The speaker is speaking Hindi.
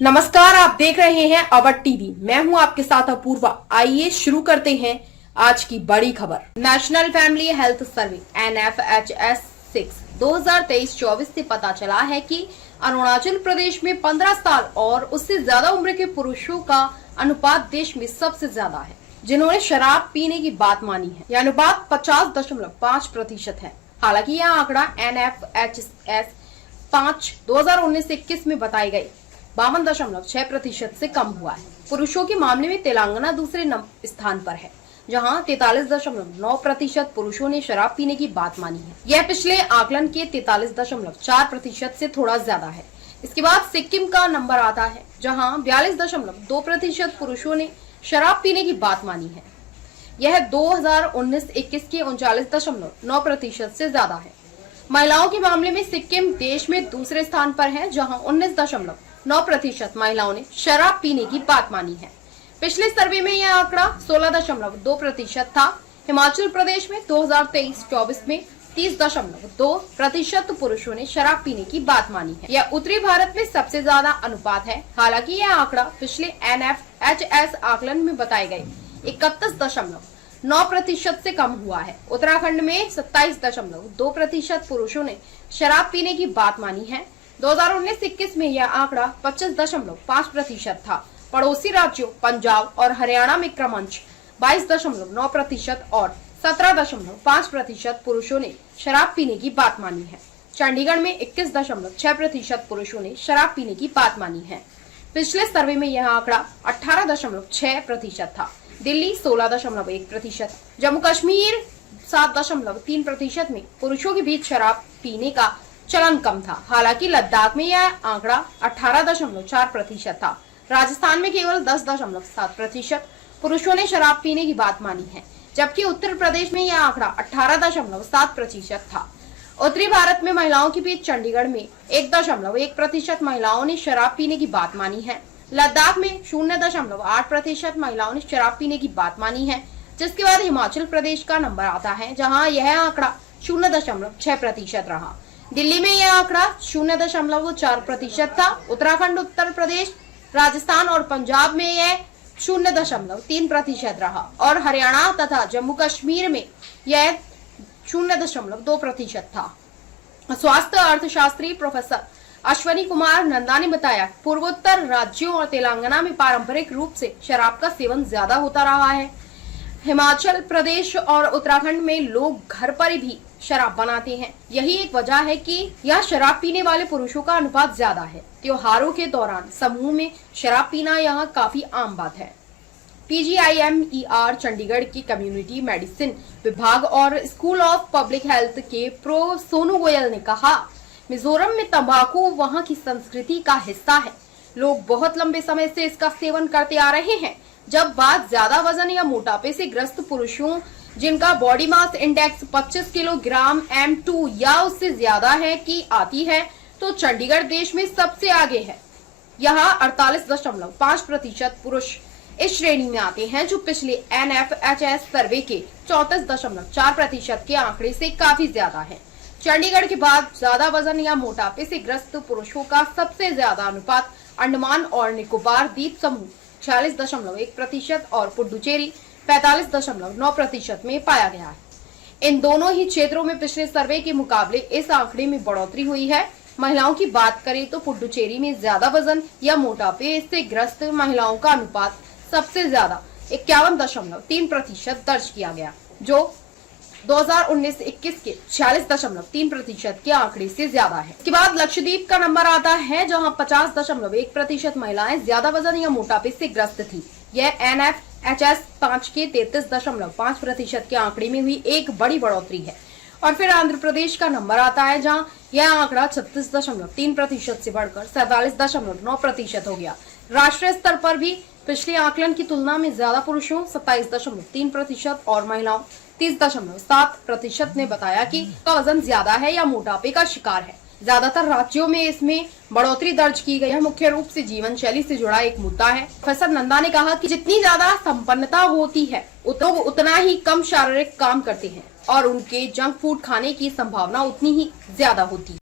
नमस्कार, आप देख रहे हैं अवध टीवी। मैं हूं आपके साथ अपूर्वा। आइए शुरू करते हैं आज की बड़ी खबर। National family health survey NFHS 6 2023-24 से पता चला है कि अरुणाचल प्रदेश में 15 साल और उससे ज्यादा उम्र के पुरुषों का अनुपात देश में सबसे ज्यादा है, जिन्होंने शराब पीने की बात मानी है। यह अनुपात 50.5% है। हालांकि यह आंकड़ा NFHS 5 2019-21 में बताई गई 52.6% से कम हुआ है। पुरुषों के मामले में तेलंगाना दूसरे स्थान पर है, जहां 43.9% पुरुषों ने शराब पीने की बात मानी है। यह पिछले आकलन के 43.4% से थोड़ा ज्यादा है। इसके बाद सिक्किम का नंबर आता है, जहां 42.2% पुरुषों ने शराब पीने की बात मानी है। यह 2019-21 के 39.9% से ज्यादा है। महिलाओं के मामले में सिक्किम देश में दूसरे स्थान पर है, जहां 19.9% महिलाओं ने शराब पीने की बात मानी है। पिछले सर्वे में यह आंकड़ा 16.2% था। हिमाचल प्रदेश में 2023-24 में 30.2% पुरुषों ने शराब पीने की बात मानी है। यह उत्तरी भारत में सबसे ज्यादा अनुपात है। हालांकि यह आंकड़ा पिछले NFHS आकलन में बताए गए 31.9% से कम हुआ है। उत्तराखंड में 27.2% पुरुषों ने शराब पीने की बात मानी है। 2019-21 में यह आंकड़ा 25.5% था। पड़ोसी राज्यों पंजाब और हरियाणा में क्रमश 22.9% और 17.5% पुरुषों ने शराब पीने की बात मानी है। चंडीगढ़ में 21.6% पुरुषों ने शराब पीने की बात मानी है। पिछले सर्वे में यह आंकड़ा 18.6% था। दिल्ली 16.1%, जम्मू कश्मीर 7.3% में पुरुषों के बीच शराब पीने का चलन कम था। हालांकि लद्दाख में यह आंकड़ा 18.4% था। राजस्थान में केवल 10.7% पुरुषों ने शराब पीने की बात मानी है, जबकि उत्तर प्रदेश में यह आंकड़ा 18.7% था। उत्तरी भारत में महिलाओं के बीच चंडीगढ़ में 1.1% महिलाओं ने शराब पीने की बात मानी है। लद्दाख में 0.8% महिलाओं ने शराब पीने की बात मानी है, जिसके बाद हिमाचल प्रदेश का नंबर आता है, जहां यह आंकड़ा 0.6% रहा। दिल्ली में यह आंकड़ा 0.4% था। उत्तराखंड, उत्तर प्रदेश, राजस्थान और पंजाब में यह 0.3% रहा और हरियाणा तथा जम्मू कश्मीर में यह 0.2% था। स्वास्थ्य अर्थशास्त्री प्रोफेसर अश्वनी कुमार नंदा ने बताया, पूर्वोत्तर राज्यों और तेलंगाना में पारंपरिक रूप से शराब का सेवन ज्यादा होता रहा है। हिमाचल प्रदेश और उत्तराखंड में लोग घर पर भी शराब बनाते हैं। यही एक वजह है कि यह शराब पीने वाले पुरुषों का अनुपात ज्यादा है। त्योहारों के दौरान समूह में शराब पीना यहाँ काफी आम बात है। PGIMER चंडीगढ़ के कम्युनिटी मेडिसिन विभाग और स्कूल ऑफ पब्लिक हेल्थ के प्रो सोनू गोयल ने कहा, मिजोरम में तंबाकू वहाँ की संस्कृति का हिस्सा है। लोग बहुत लंबे समय से इसका सेवन करते आ रहे हैं। जब बात ज्यादा वजन या मोटापे से ग्रस्त पुरुषों जिनका body mass index 25 kilogram M2 या उससे ज्यादा है की आती है, तो चंडीगढ़ देश में सबसे आगे है। यहाँ 48.5% पुरुष इस श्रेणी में आते हैं, जो पिछले NFHS सर्वे के 34.4% के आंकड़े से काफी ज्यादा है। चंडीगढ़ के बाद ज्यादा वजन या मोटापे से ग्रस्त पुरुषों का सबसे ज्यादा अनुपात अंडमान और निकोबार द्वीप समूह 46.1% और पुडुचेरी 45.9% में पाया गया है। इन दोनों ही क्षेत्रों में पिछले सर्वे के मुकाबले इस आंकड़े में बढ़ोतरी हुई है। महिलाओं की बात करें तो पुडुचेरी में ज्यादा वजन या मोटापे से ग्रस्त महिलाओं का अनुपात सबसे ज्यादा 51.3% दर्ज किया गया, जो 2019-21 के 46.3% के आंकड़े से ज्यादा है। इसके बाद लक्षद्वीप का नंबर आता है, जहां 50.1% महिलाएं ज्यादा वजन या मोटापे से ग्रस्त थी। यह NFHS 5 के 33.5% के आंकड़े में हुई एक बड़ी बढ़ोतरी है। और फिर आंध्र प्रदेश का नंबर आता है, जहां यह आंकड़ा 36.3% से बढ़कर 47.9% हो गया। राष्ट्रीय स्तर पर भी पिछले आकलन की तुलना में ज्यादा पुरुषों 27.3% और महिलाओं 30.7% ने बताया कि का वजन ज्यादा है या मोटापे का शिकार है। ज्यादातर राज्यों में इसमें बढ़ोतरी दर्ज की गई है। मुख्य रूप से जीवन शैली से जुड़ा एक मुद्दा है। प्रोफेसर नंदा ने कहा कि जितनी ज्यादा संपन्नता होती है, लोग उतना ही कम शारीरिक काम करते हैं और उनके जंक फूड खाने की संभावना उतनी ही ज्यादा होती है।